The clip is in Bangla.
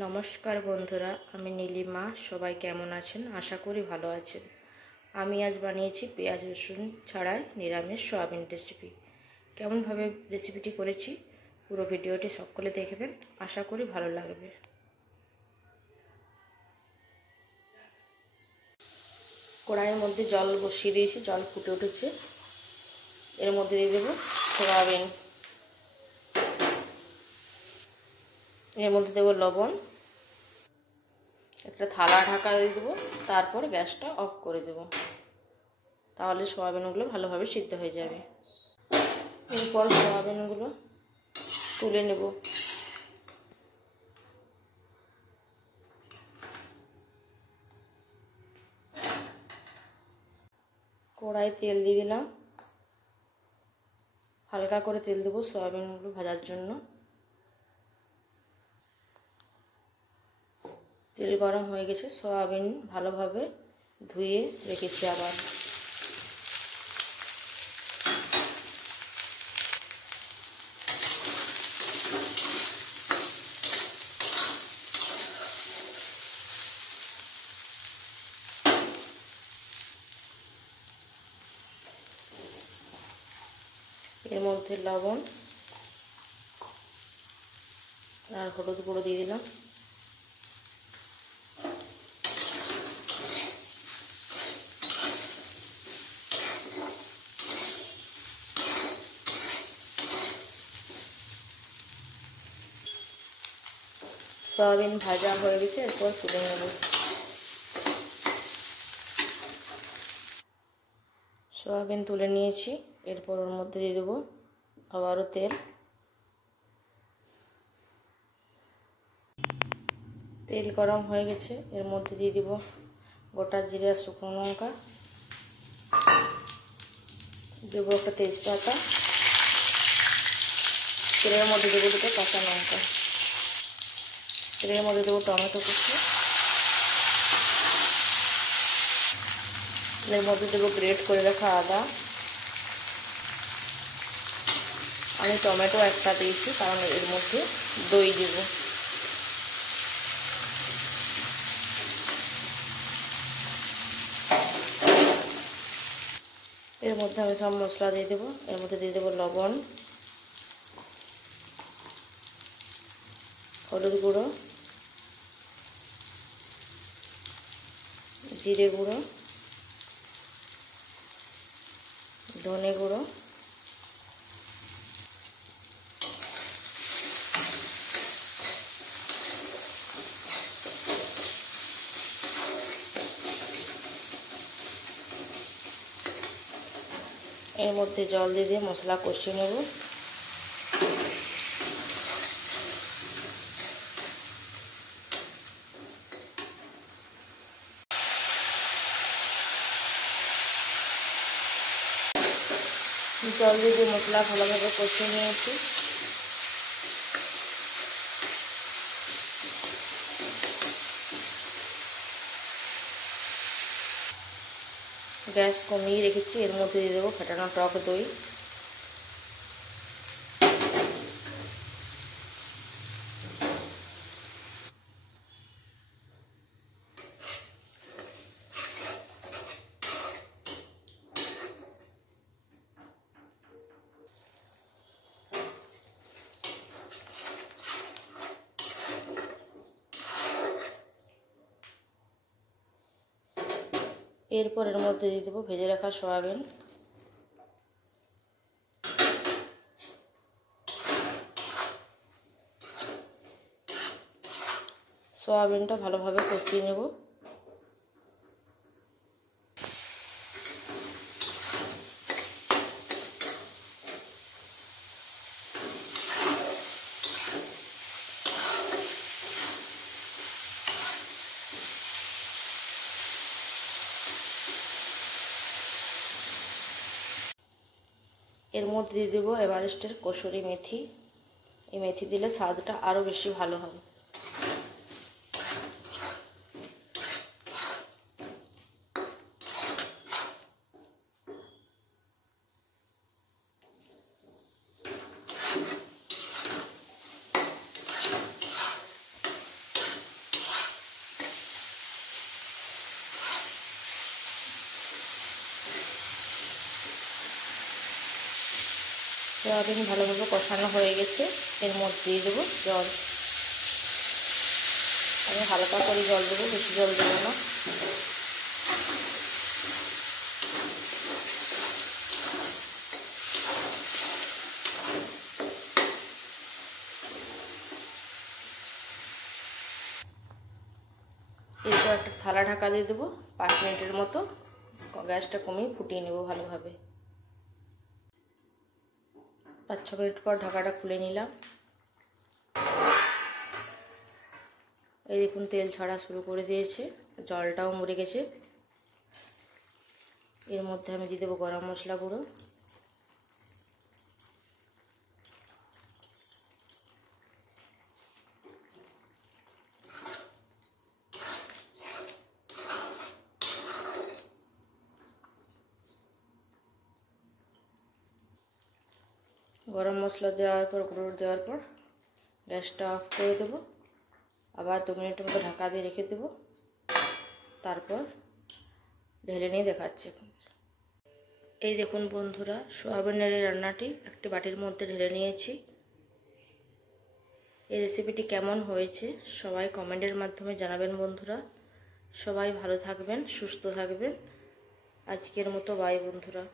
নমস্কার বন্ধুরা, আমি নীলিমা। সবাই কেমন আছেন? আশা করি ভালো আছেন। আমি আজ বানিয়েছি পেঁয়াজ রসুন ছাড়াই নিরামিষ সয়াবিন রেসিপি। কেমনভাবে রেসিপিটি করেছি পুরো ভিডিওটি সকলে দেখবেন, আশা করি ভালো লাগবে। কড়াইয়ের মধ্যে জল বসিয়ে দিয়েছি, জল ফুটে উঠেছে। এর মধ্যে দিয়ে দেবো সয়াবিন, এর মধ্যে দেবো লবণ, একটা থালা ঢাকা দিয়ে দেবো, তারপর গ্যাসটা অফ করে দেবো। তাহলে সয়াবিনগুলো ভালোভাবে সিদ্ধ হয়ে যাবে। এরপর সয়াবিনগুলো তুলে নেব। কড়াই তেল দিয়ে দিলাম, হালকা করে তেল দেবো সয়াবিনগুলো ভাজার জন্য। তেল গরম হয়ে গেছে, সয়াবিন ভালোভাবে ধুয়ে রেখেছি। আবার এর মধ্যে লবণ আর হলুদ গুঁড়ো দিয়ে দিলাম। সয়াবিন ভাজা হয়ে গেছে, এরপর তুলে নেব। সয়াবিন তুলে নিয়েছি, এরপর ওর মধ্যে দিয়ে দেবো আবারও তেল। তেল গরম হয়ে গেছে, এর মধ্যে দিয়ে দেবো গোটা জিরে আর শুকনো লঙ্কা, দেবো একটা তেজপাতা, তেলের মধ্যে দেবো দুটো কাঁচা লঙ্কা, তেলের মধ্যে দেবো টমেটো কুচি, এর মধ্যে দেবো গ্রেট করে রাখা আদা। আমি টমেটো একটা দিয়েছি কারণ এর মধ্যে দই দেব। এর মধ্যে আমি সব মশলা দিয়ে দেবো। এর মধ্যে দিয়ে দেবো লবণ, হলুদ গুঁড়ো, জিরে গুঁড়ো, ধনে গুঁড়ো, এর মধ্যে জল দিয়ে মশলা কষিয়ে নেব। জল দিয়ে মশলা ভালোভাবে কষিয়ে নিয়েছি। গ্যাস কমিয়ে রেখেছি, এর মধ্যে দিয়ে দেবো ফেটানো টক দই। এরপর এর মধ্যে দিয়ে দেবো ভেজে রাখা সয়াবিন। সয়াবিনটা ভালোভাবে কষিয়ে নেব। এর মধ্যে দিয়ে দেবো এভারেস্টের কসুরি মেথি। এই মেথি দিলে স্বাদটা আরও বেশি ভালো হবে। সয়াবিন ভালোভাবে কষানো হয়ে গেছে, এর মধ্যে দিয়ে দেবো জল। আমি হালকা করে জল দেবো, বেশি জল দেবো না। এরপর একটা থালা ঢাকা দিয়ে দেবো 5 মিনিটের মতো। গ্যাসটা কমিয়ে ফুটিয়ে নেব ভালোভাবে। 5-6 মিনিট পর ঢাকাটা খুলে নিলাম। এই দেখুন তেল ছাড়া শুরু করে দিয়েছে, জলটাও মরে গেছে। এর মধ্যে আমি দিয়ে দেবো গরম মশলা গুঁড়ো, গরম মশলা দেওয়ার পর গুঁড়ো দেওয়ার পর গ্যাসটা অফ করে দেবো। আবার 2 মিনিটের মতো ঢাকা দিয়ে রেখে দেবো, তারপর ঢেলে নিয়ে দেখাচ্ছি। এই দেখুন বন্ধুরা, সোয়াবিনের এই রান্নাটি একটি বাটির মধ্যে ঢেলে নিয়েছি। এই রেসিপিটি কেমন হয়েছে সবাই কমেন্টের মাধ্যমে জানাবেন বন্ধুরা। সবাই ভালো থাকবেন, সুস্থ থাকবেন। আজকের মতো বাই বন্ধুরা।